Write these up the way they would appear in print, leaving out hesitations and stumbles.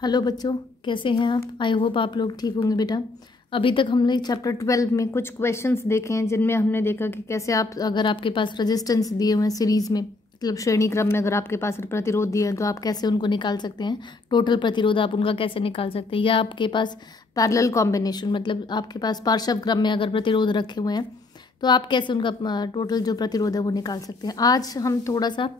Hello बच्चों, कैसे हैं आप। आई होप आप लोग ठीक होंगे बेटा। अभी तक हमने चैप्टर 12 में कुछ क्वेश्चंस देखे हैं जिनमें हमने देखा कि कैसे आप, अगर आपके पास रेजिस्टेंस दिए हुए हैं सीरीज में, मतलब श्रेणी क्रम में अगर आपके पास प्रतिरोध दिए हैं तो आप कैसे उनको निकाल सकते हैं। टोटल प्रतिरोध आप उनका कैसे निकाल सकते हैं, या आपके पास पैरेलल कॉम्बिनेशन, मतलब आपके पास पार्श्व क्रम में अगर प्रतिरोध रखे हुए हैं तो आप कैसे उनका टोटल जो प्रतिरोध है वो निकाल सकते हैं। आज हम थोड़ा सा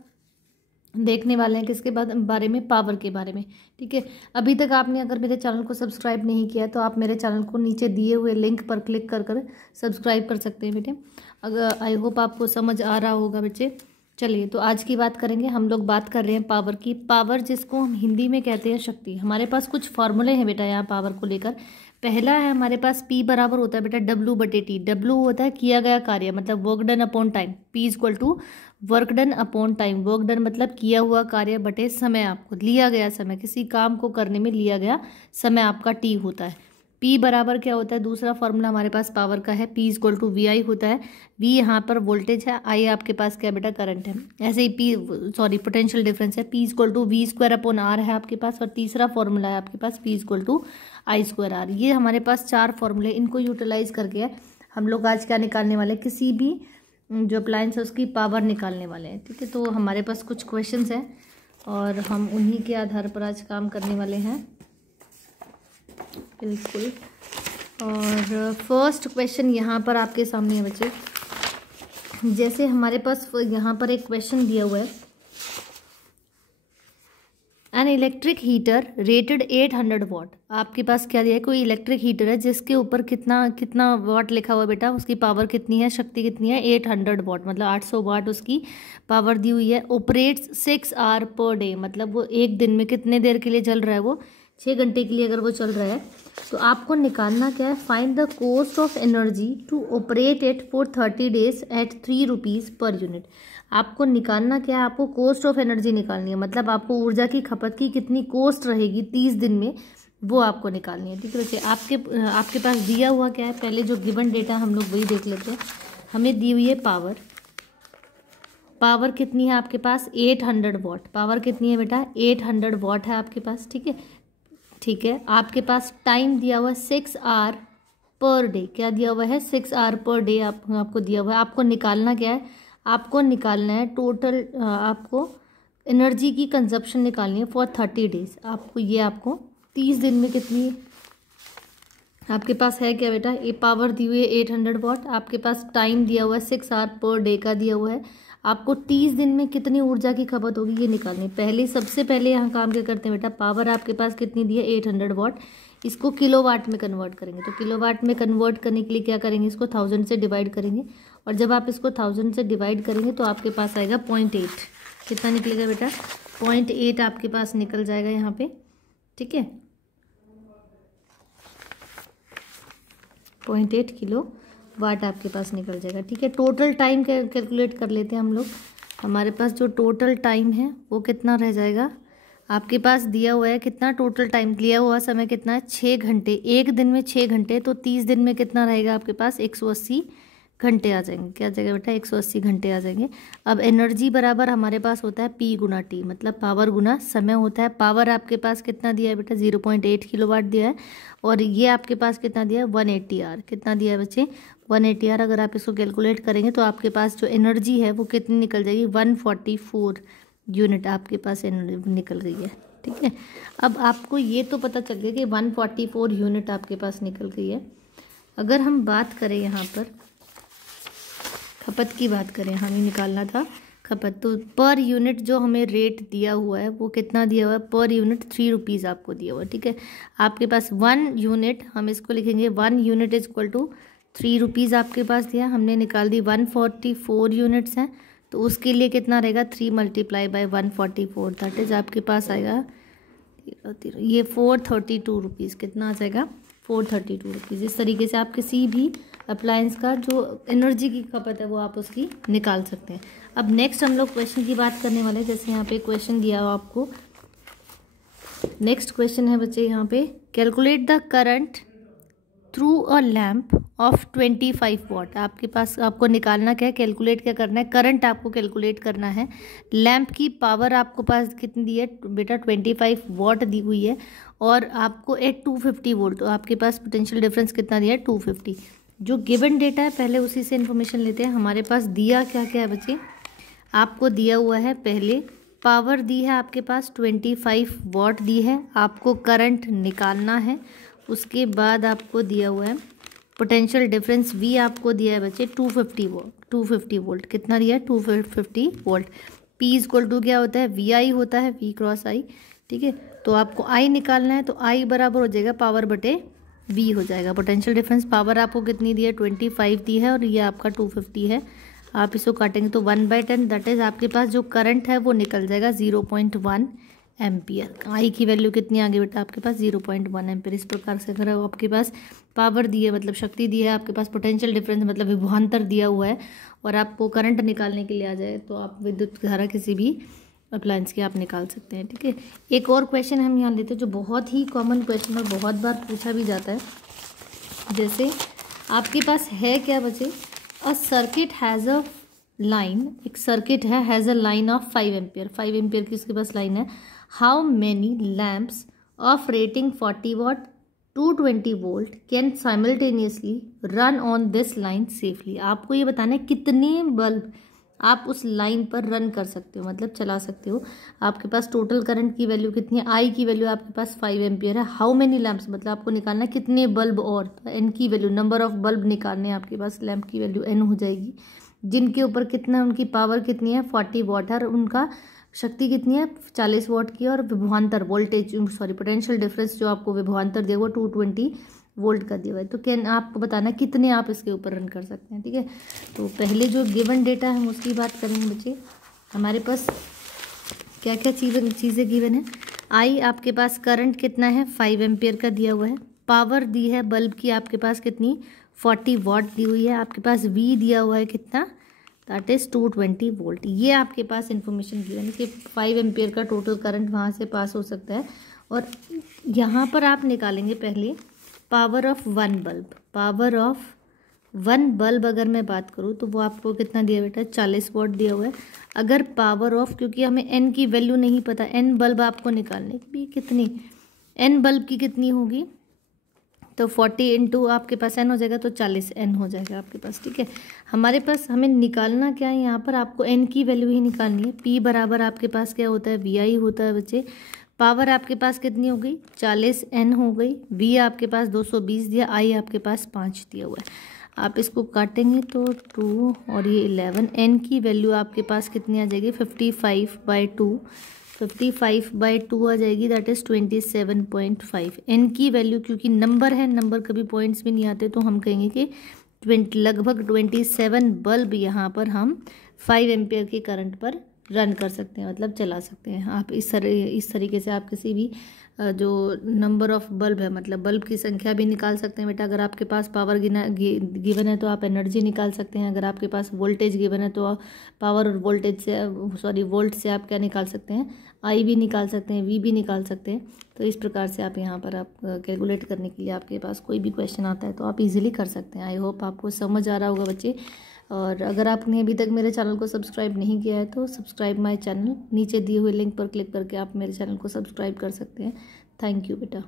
देखने वाले हैं किसके बारे में, पावर के बारे में। ठीक है, अभी तक आपने अगर मेरे चैनल को सब्सक्राइब नहीं किया तो आप मेरे चैनल को नीचे दिए हुए लिंक पर क्लिक कर कर सब्सक्राइब कर सकते हैं बेटे। अगर आई होप आपको समझ आ रहा होगा बच्चे। चलिए, तो आज की बात करेंगे। हम लोग बात कर रहे हैं पावर की। पावर जिसको हम हिंदी में कहते हैं शक्ति। हमारे पास कुछ फॉर्मूले हैं बेटा यहाँ पावर को लेकर। पहला है हमारे पास P बराबर होता है बेटा W/T। W होता है किया गया कार्य, मतलब work done upon time. P equal to work done upon time. Work done मतलब किया हुआ कार्य बटे समय, आपको लिया गया समय, किसी काम को करने में लिया गया समय आपका T होता है। P बराबर क्या होता है, दूसरा फॉर्मूला हमारे पास पावर का है, P इक्वल टू VI होता है। V यहाँ पर वोल्टेज है, I आपके पास क्या बेटा करंट है। ऐसे ही पोटेंशियल डिफरेंस है। P equal to V² upon R है आपके पास। और तीसरा फॉर्मूला है आपके पास P इक्वल टू I²R। ये हमारे पास चार फॉर्मूले, इनको यूटिलाइज करके हम लोग आज क्या निकालने वाले, किसी भी जो अप्लायंस है उसकी पावर निकालने वाले हैं। ठीक है, तो हमारे पास कुछ क्वेश्चंस हैं और हम उन्हीं के आधार पर आज काम करने वाले हैं। बिल्कुल। और फर्स्ट क्वेश्चन यहाँ पर आपके सामने है बच्चे। जैसे हमारे पास यहाँ पर एक क्वेश्चन दिया हुआ है, एन इलेक्ट्रिक हीटर रेटेड 800 वाट। आपके पास क्या दिया है, कोई इलेक्ट्रिक हीटर है जिसके ऊपर कितना कितना वाट लिखा हुआ है बेटा, उसकी पावर कितनी है, शक्ति कितनी है, 800 वाट, मतलब 800 वाट उसकी पावर दी हुई है। ऑपरेट्स 6 आवर पर डे, मतलब वो एक दिन में कितने देर के लिए चल रहा है, वो 6 घंटे के लिए अगर वो चल रहा है। तो आपको निकालना क्या है, find the cost of energy to operate it for 30 days at 3 rupees per unit. आपको निकालना क्या है, आपको कॉस्ट ऑफ एनर्जी निकालनी है, मतलब आपको ऊर्जा की खपत की कितनी कॉस्ट रहेगी 30 दिन में, वो आपको निकालनी है। ठीक है बच्चे, आपके पास दिया हुआ क्या है, पहले जो गिवन डेटा हम लोग वही देख लेते हैं। हमें दी हुई है पावर। पावर कितनी है आपके पास, 800 वाट। पावर कितनी है बेटा, 800 वाट है आपके पास। ठीक है, ठीक है। आपके पास टाइम दिया हुआ है 6 आवर पर डे। क्या दिया हुआ है, 6 आवर पर डे आपको दिया हुआ है। आपको निकालना क्या है, आपको निकालना है टोटल, आपको एनर्जी की कंजप्शन निकालनी है फॉर 30 डेज। आपको 30 दिन में कितनी आपके पास है क्या बेटा, ये पावर दी हुई है 800 वाट। आपके पास टाइम दिया हुआ है 6 आवर पर डे का दिया हुआ है। आपको 30 दिन में कितनी ऊर्जा की खपत होगी ये निकालनी है। सबसे पहले यहाँ काम क्या करते हैं बेटा, पावर आपके पास कितनी दी है 800 वाट, इसको किलोवाट में कन्वर्ट करेंगे। तो किलोवाट में कन्वर्ट करने के लिए क्या करेंगे, इसको 1000 से डिवाइड करेंगे। और जब आप इसको 1000 से डिवाइड करेंगे तो आपके पास आएगा 0.8। कितना निकलेगा बेटा, 0.8 आपके पास निकल जाएगा यहाँ पे। ठीक है, 0.8 किलो वाट आपके पास निकल जाएगा। ठीक है, टोटल टाइम कैलकुलेट कर लेते हैं हम लोग। हमारे पास जो टोटल टाइम है वो कितना रह जाएगा, आपके पास दिया हुआ है कितना टोटल टाइम, लिया हुआ समय कितना है 6 घंटे। एक दिन में 6 घंटे, तो 30 दिन में कितना रहेगा आपके पास, 180 घंटे आ जाएंगे। क्या आ जाएगा बेटा, 180 घंटे आ जाएंगे। अब एनर्जी बराबर हमारे पास होता है P गुना T, मतलब पावर गुना समय होता है। पावर आपके पास कितना दिया है बेटा, 0.8 किलोवाट दिया है। और ये आपके पास कितना दिया है, 180 आवर। कितना दिया है बच्चे, 180 आवर। अगर आप इसको कैलकुलेट करेंगे तो आपके पास जो एनर्जी है वो कितनी निकल जाएगी, 144 यूनिट आपके पास एनर्जी निकल गई है। ठीक है, अब आपको ये तो पता चल गया कि 144 यूनिट आपके पास निकल गई है। अगर हम बात करें यहाँ पर खपत की बात करें, हमें निकालना था खपत, तो पर यूनिट जो हमें रेट दिया हुआ है वो कितना दिया हुआ है, पर यूनिट 3 रुपीज़ आपको दिया हुआ है। ठीक है, आपके पास 1 यूनिट, हम इसको लिखेंगे 1 unit is equal to 3 rupees आपके पास दिया। हमने निकाल दी 144 यूनिट्स हैं, तो उसके लिए कितना रहेगा, 3 मल्टीप्लाई बाय 144, दैट इज आपके पास आएगा ये 432 रुपीज़। कितना आ जाएगा, 432 रुपीज़। इस तरीके से आप किसी भी अप्लायंस का जो एनर्जी की खपत है वो आप उसकी निकाल सकते हैं। अब नेक्स्ट हम लोग क्वेश्चन की बात करने वाले हैं। जैसे यहाँ पे क्वेश्चन दिया हुआ आपको, नेक्स्ट क्वेश्चन है बच्चे यहाँ पे, calculate the current through a lamp of 25 what. आपके पास आपको निकालना क्या है, कैलकुलेट क्या करना है, करंट आपको कैलकुलेट करना है। लैम्प की पावर आपको पास कितनी दी है बेटा, 25 वॉट दी हुई है, और आपको एक 250 वोल्ट, तो आपके पास पोटेंशियल डिफरेंस कितना दिया है, 250। जो गिवन डेटा है पहले उसी से इन्फॉर्मेशन लेते हैं। हमारे पास दिया क्या क्या है बच्चे, आपको दिया हुआ है पहले पावर दी है आपके पास 25 वॉट दी है, आपको करंट निकालना है। उसके बाद आपको दिया हुआ है पोटेंशियल डिफरेंस V आपको दिया है बच्चे 250 वोल्ट, 250 वोल्ट कितना दिया है 250 वोल्ट। P इक्वल टू क्या होता है, VI होता है, V क्रॉस I, ठीक है। तो आपको I निकालना है, तो I बराबर हो जाएगा पावर बटे V हो जाएगा। पोटेंशियल डिफरेंस पावर आपको कितनी दी है 25 दी है, और ये आपका 250 है। आप इसको काटेंगे तो 1/10, दैट इज़ आपके पास जो करंट है वो निकल जाएगा 0.1 एम्पियर। आई की वैल्यू कितनी आ गई बेटा आपके पास 0.1 एम्पियर। इस प्रकार से अगर आपके पास पावर दी है मतलब शक्ति दी है, आपके पास पोटेंशियल डिफरेंस मतलब विभवांतर दिया हुआ है, और आपको करंट निकालने के लिए आ जाए तो आप विद्युत धारा किसी भी अप्लायंस की आप निकाल सकते हैं, ठीक है। एक और क्वेश्चन हम यहाँ लेते हैं जो बहुत ही कॉमन क्वेश्चन और बहुत बार पूछा भी जाता है। जैसे आपके पास है क्या बच्चे, a circuit has a line, एक सर्किट है, has a line of 5 ampere, 5 ampere की उसके पास लाइन है। How many lamps of rating 40 what 220 volt can simultaneously run on this line safely. आपको ये बताना है कितने बल्ब आप उस लाइन पर रन कर सकते हो, मतलब चला सकते हो। आपके पास टोटल करंट की वैल्यू कितनी है, आई की वैल्यू आपके पास 5 एम्पियर है। हाउ मेनी लैम्प्स मतलब आपको निकालना है कितने बल्ब, और एन की वैल्यू, नंबर ऑफ बल्ब निकालने हैं आपके पास, लैम्प की वैल्यू एन हो जाएगी, जिनके ऊपर कितना, उनकी पावर कितनी है 40 वॉट है, और उनका शक्ति कितनी है 40 वॉट की, और विभवांतर वोल्टेज सॉरी पोटेंशियल डिफरेंस जो आपको विभवांतर दिया हुआ 220 वोल्ट का दिया हुआ है। तो कैन आपको बताना कितने आप इसके ऊपर रन कर सकते हैं, ठीक है। तो पहले जो गिवन डेटा है हम उसकी बात करेंगे बच्चे। हमारे पास क्या क्या चीज़ें गिवन है। आई आपके पास करंट कितना है 5 एम्पियर का दिया हुआ है। पावर दी है बल्ब की आपके पास कितनी 40 वॉट दी हुई है। आपके पास V दिया हुआ है कितना, दैट इज़ 220 वोल्ट। ये आपके पास इन्फॉर्मेशन गिवन है कि 5 एम्पियर का टोटल करंट वहाँ से पास हो सकता है। और यहाँ पर आप निकालेंगे पहले power of one bulb. Power of one bulb अगर मैं बात करूँ तो वो आपको कितना दिया बेटा 40 वॉट दिया हुआ है। अगर पावर ऑफ, क्योंकि हमें एन की वैल्यू नहीं पता, एन बल्ब आपको निकालने की कितनी, एन बल्ब की कितनी होगी, तो 40 इंटू आपके पास एन हो जाएगा तो 40 एन हो जाएगा आपके पास, ठीक है। हमारे पास हमें निकालना क्या है, यहाँ पर आपको एन की वैल्यू ही निकालनी है। पी बराबर आपके पास क्या होता है VI होता है बच्चे। पावर आपके पास कितनी हो गई 40 एन हो गई। V आपके पास 220 दिया, I आपके पास 5 दिया हुआ है। आप इसको काटेंगे तो 2 और ये 11, एन की वैल्यू आपके पास कितनी आ जाएगी 55/2, 55/2 आ जाएगी, दैट इज़ 27.5। एन की वैल्यू क्योंकि नंबर है, नंबर कभी पॉइंट्स भी नहीं आते, तो हम कहेंगे कि लगभग 27 बल्ब यहाँ पर हम 5 एम्पियर के करंट पर रन कर सकते हैं, मतलब चला सकते हैं। आप इस तरीके से आप किसी भी जो नंबर ऑफ बल्ब है, मतलब बल्ब की संख्या भी निकाल सकते हैं बेटा। अगर आपके पास पावर गिवन है तो आप एनर्जी निकाल सकते हैं। अगर आपके पास वोल्टेज गिवन है तो पावर और वोल्टेज से वोल्ट से आप क्या निकाल सकते हैं, आई भी निकाल सकते हैं, वी भी निकाल सकते हैं। तो इस प्रकार से आप यहाँ पर आप कैलकुलेट करने के लिए आपके पास कोई भी क्वेश्चन आता है तो आप इजीली कर सकते हैं। आई होप आपको समझ आ रहा होगा बच्चे। और अगर आपने अभी तक मेरे चैनल को सब्सक्राइब नहीं किया है तो सब्सक्राइब माय चैनल, नीचे दिए हुए लिंक पर क्लिक करके आप मेरे चैनल को सब्सक्राइब कर सकते हैं। थैंक यू बेटा।